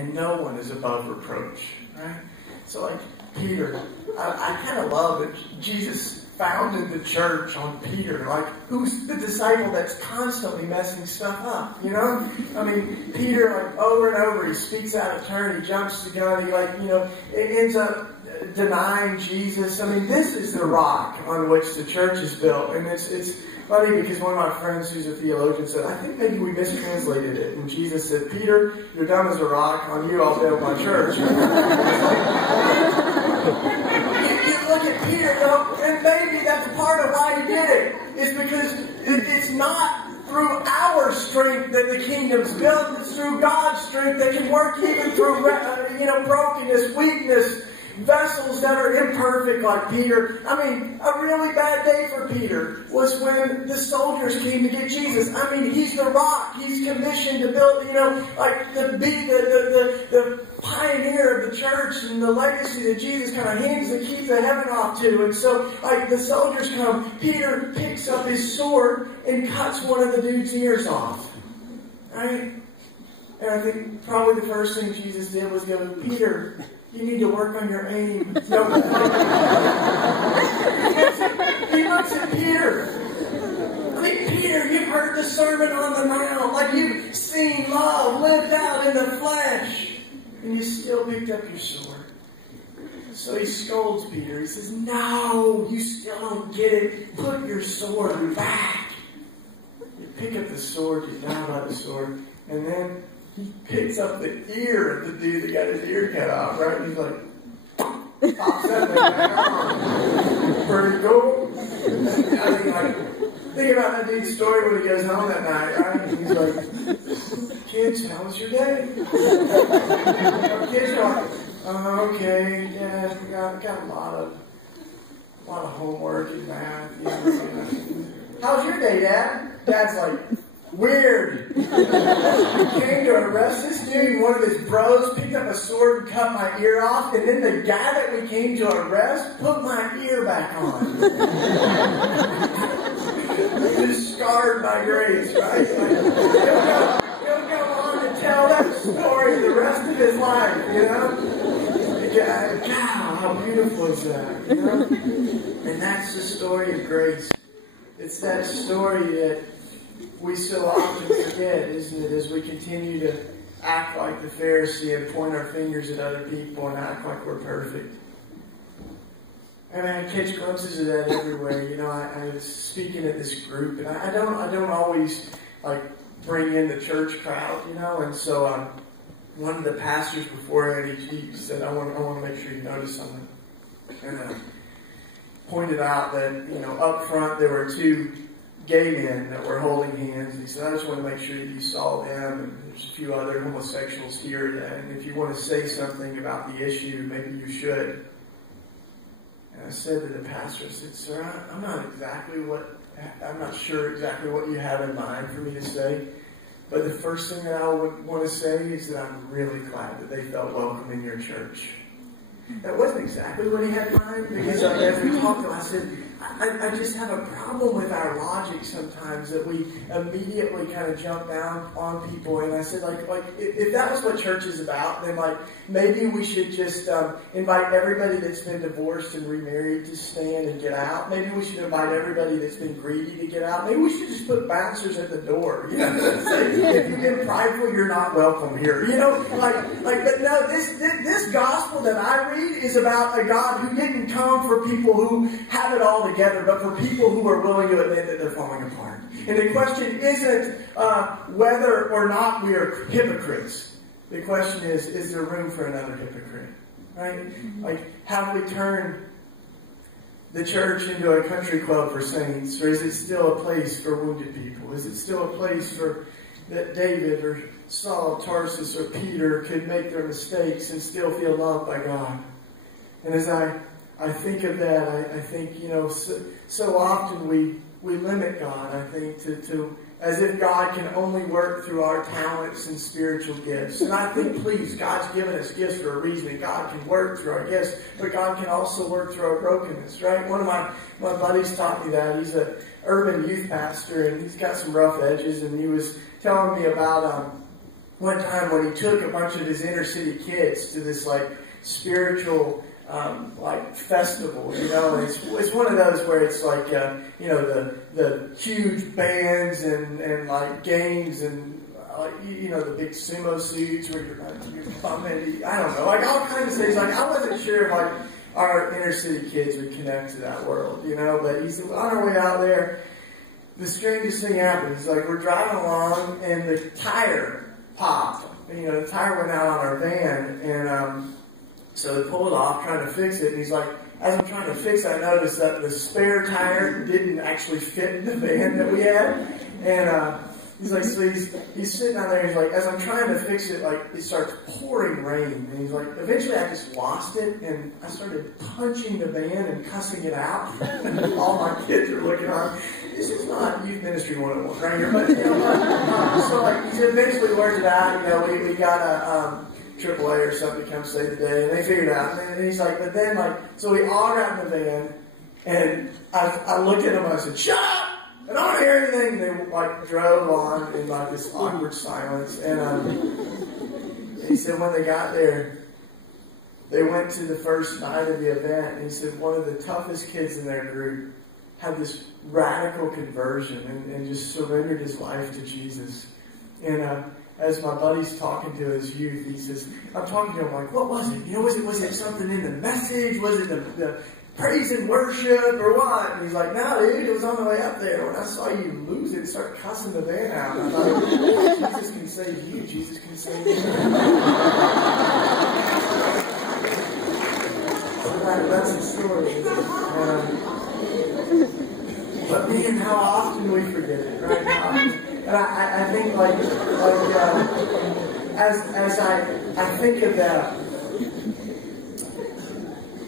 and no one is above reproach. Right? So like Peter, I kind of love that Jesus founded the church on Peter, like who's the disciple that's constantly messing stuff up, you know? I mean, Peter, like over and over, he speaks out of turn, he jumps the gun, he it ends up denying Jesus. I mean, this is the rock on which the church is built, and it's funny because one of my friends who's a theologian said, I think maybe we mistranslated it, and Jesus said, Peter, you're dumb as a rock, on you I'll build my church. You look at Peter, and maybe that's part of why he did it. It's because it's not through our strength that the kingdom's built. It's through God's strength that can work even through brokenness, weakness, vessels that are imperfect like Peter. I mean, a really bad day for Peter was when the soldiers came to get Jesus. I mean, he's the rock. He's commissioned to build, to be the pioneer of the church and the legacy that Jesus kind of hands the keys of heaven off to. And so, the soldiers come. Peter picks up his sword and cuts one of the dude's ears off. Right? And I think probably the first thing Jesus did was go, Peter, you need to work on your aim. No. He looks at Peter. I mean, Peter, you've heard the Sermon on the Mount. Like, you've seen love lived out in the flesh. And you still picked up your sword. So he scolds Peter. He says, no, you still don't get it. Put your sword back. You pick up the sword, you down by the sword, and then he picks up the ear of the dude that got his ear cut off, right? And he's like, pops that thing back on. Pretty cool. Think about that dude's story when he goes home that night, right? And he's like, kids, how was your day? Kids are like, oh, okay, yeah, got a lot of homework and math. How was your day, Dad? Dad's like, weird. He came to arrest this dude. One of his bros picked up a sword and cut my ear off. And then the guy that we came to arrest put my ear back on. Just scarred my grace, right? He'll go on to tell that story the rest of his life, you know? God, how beautiful is that, you know? And that's the story of grace. It's that story that we so often forget, isn't it, as we continue to act like the Pharisee and point our fingers at other people and act like we're perfect. And I catch glimpses of that everywhere. You know, I was speaking at this group, and I don't always bring in the church crowd, you know. And so one of the pastors before he said, I want to make sure you notice something, and pointed out that up front there were two gay men that were holding hands. He said, I just want to make sure that you saw them, and there's a few other homosexuals here, and if you want to say something about the issue, maybe you should. And I said to the pastor, I said, sir, I'm not sure exactly what you have in mind for me to say, but the first thing that I would want to say is that I'm really glad that they felt welcome in your church. That wasn't exactly what he had in mind, because as we talked to him, I said, I just have a problem with our logic sometimes, that we immediately kind of jump down on people. And I said, if that was what church is about, then maybe we should just invite everybody that's been divorced and remarried to stand and get out. Maybe we should invite everybody that's been greedy to get out. Maybe we should just put bouncers at the door. You know, say, if you've been prideful, you're not welcome here. You know, but no, this gospel that I read is about a God who didn't come for people who have it all together, but for people who are willing to admit that they're falling apart. And the question isn't whether or not we are hypocrites. The question is there room for another hypocrite? Right? Have we turned the church into a country club for saints? Or is it still a place for wounded people? Is it still a place for that David or Saul of Tarsus or Peter could make their mistakes and still feel loved by God? And as I think of that, I think, so often we limit God, I think, to as if God can only work through our talents and spiritual gifts. And I think, please, God's given us gifts for a reason, and God can work through our gifts, but God can also work through our brokenness, right? One of my buddies taught me that. He's an urban youth pastor, and he's got some rough edges, and he was telling me about one time when he took a bunch of his inner city kids to this like spiritual like festival, you know, and it's one of those where it's like you know, the huge bands and like games and like, you know, the big sumo suits where you're bumming, I don't know, like all kinds of things. Like I wasn't sure if like our inner city kids would connect to that world, you know, but he said, on our way out there, the strangest thing happened. He's like, we're driving along and the tire popped. You know, the tire went out on our van, and so they pulled it off, trying to fix it. And he's like, as I'm trying to fix it, I noticed that the spare tire didn't actually fit in the van that we had. And he's like, so he's sitting out there, and he's like, as I'm trying to fix it, like, it starts pouring rain. And he's like, eventually I just lost it, and I started punching the van and cussing it out. And all my kids are looking on. This is not youth ministry 101 right here, but, you know, so like, he eventually worked it out. You know, we got a AAA or something to come save the day, and they figured it out. And he's like, but then, like, so we all got in the van, and I looked at him and I said, shut up! I don't want to hear anything. And they, like, drove on in, like, this awkward silence. And he said when they got there, they went to the first night of the event, and he said one of the toughest kids in their group had this radical conversion and just surrendered his life to Jesus. And as my buddy's talking to his youth, he says, I'm talking to him like, what was it? You know, was it something in the message? Was it the praise and worship or what? And he's like, no, dude, it was on the way up there. When I saw you lose it, start cussing the van out. And I thought, Jesus can save you. Jesus can save you. That's the story. But man, how often we forget it, right? And I think as I think of that,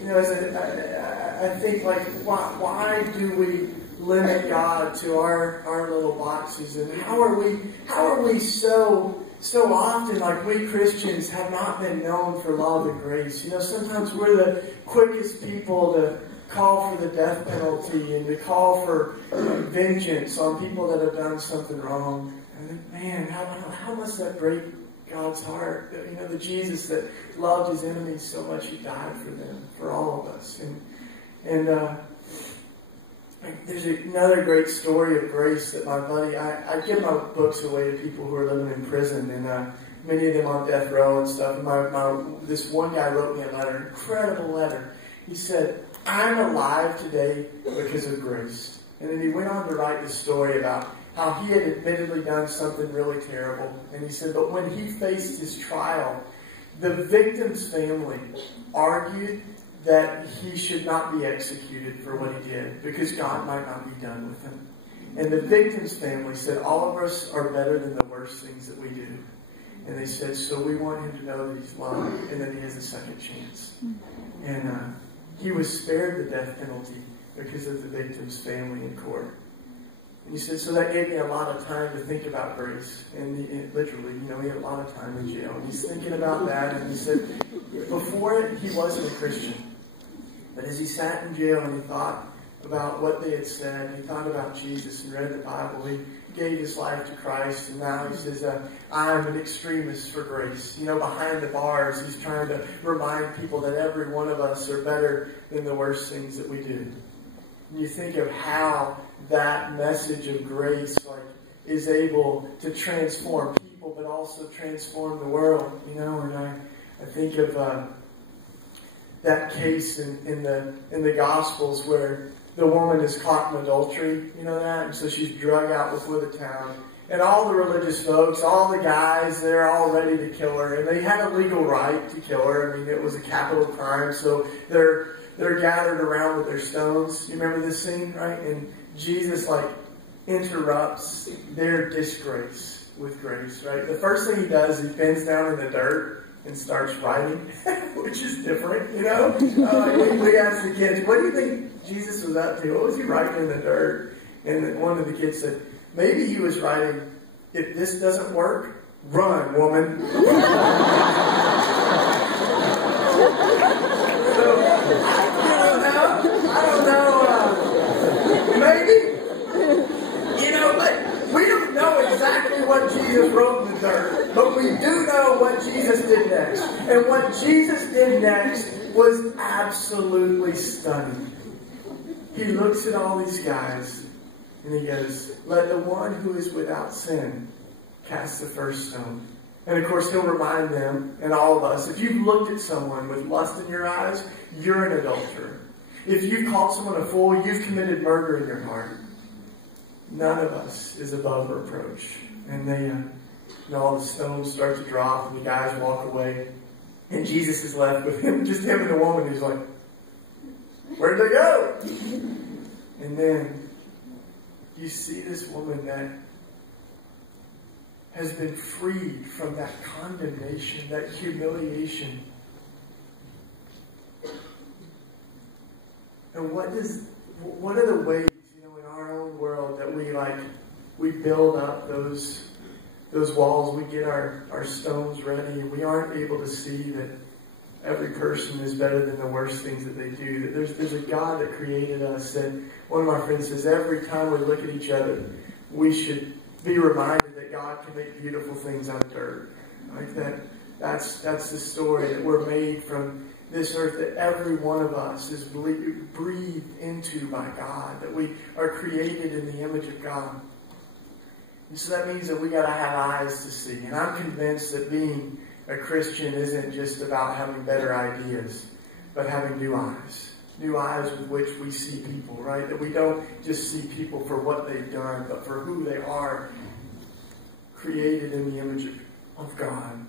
you know, I think like, why do we limit God to our little boxes? And how are we so often, like, we Christians have not been known for love and grace? You know, sometimes we're the quickest people to call for the death penalty and to call for vengeance on people that have done something wrong. And man, how must that break God's heart? You know, the Jesus that loved his enemies so much, he died for them, for all of us. And there's another great story of grace that my buddy, I give my books away to people who are living in prison, and many of them on death row and stuff. And this one guy wrote me a letter, incredible letter. He said, I'm alive today because of grace. And then he went on to write this story about how he had admittedly done something really terrible. And he said, but when he faced his trial, the victim's family argued that he should not be executed for what he did because God might not be done with him. And the victim's family said, all of us are better than the worst things that we do. And they said, so we want him to know that he's loved and that he has a second chance. And he was spared the death penalty because of the victim's family in court. And he said, so that gave me a lot of time to think about grace. And literally, you know, he had a lot of time in jail. And he's thinking about that. And he said, before it, he wasn't a Christian. But as he sat in jail and he thought about what they had said, he thought about Jesus and read the Bible, he gave his life to Christ. And now he says, I'm an extremist for grace. You know, behind the bars, he's trying to remind people that every one of us are better than the worst things that we do. And you think of how that message of grace, like, is able to transform people, but also transform the world. You know, and I think of that case in the Gospels where the woman is caught in adultery. You know that, and so she's drug out before the town, and all the religious folks, all the guys, they're all ready to kill her, and they had a legal right to kill her. I mean, it was a capital crime, so they're gathered around with their stones. You remember this scene, right? And Jesus, like, interrupts their disgrace with grace, right? The first thing he does, he bends down in the dirt and starts writing, which is different, you know? We asked the kids, what do you think Jesus was up to? What was he writing in the dirt? And then one of the kids said, maybe he was writing, if this doesn't work, run, woman. I don't know, maybe, you know, but we don't know exactly what Jesus wrote in the dirt, but we do next. And what Jesus did next was absolutely stunning. He looks at all these guys and he goes, let the one who is without sin cast the first stone. And of course, he'll remind them and all of us, if you've looked at someone with lust in your eyes, you're an adulterer. If you've called someone a fool, you've committed murder in your heart. None of us is above reproach. And all the stones start to drop and the guys walk away. And Jesus is left with him, just him and the woman. He's like, where'd they go? And then you see this woman that has been freed from that condemnation, that humiliation. And what are the ways, in our own world that we build up those walls, we get our stones ready, and we aren't able to see that every person is better than the worst things that they do. That there's a God that created us. And one of my friends says, every time we look at each other, we should be reminded that God can make beautiful things out of dirt. Like that's the story, that we're made from this earth, that every one of us is breathed into by God, that we are created in the image of God. And so that means that we got to have eyes to see. And I'm convinced that being a Christian isn't just about having better ideas, but having new eyes with which we see people, right? That we don't just see people for what they've done, but for who they are, created in the image of God.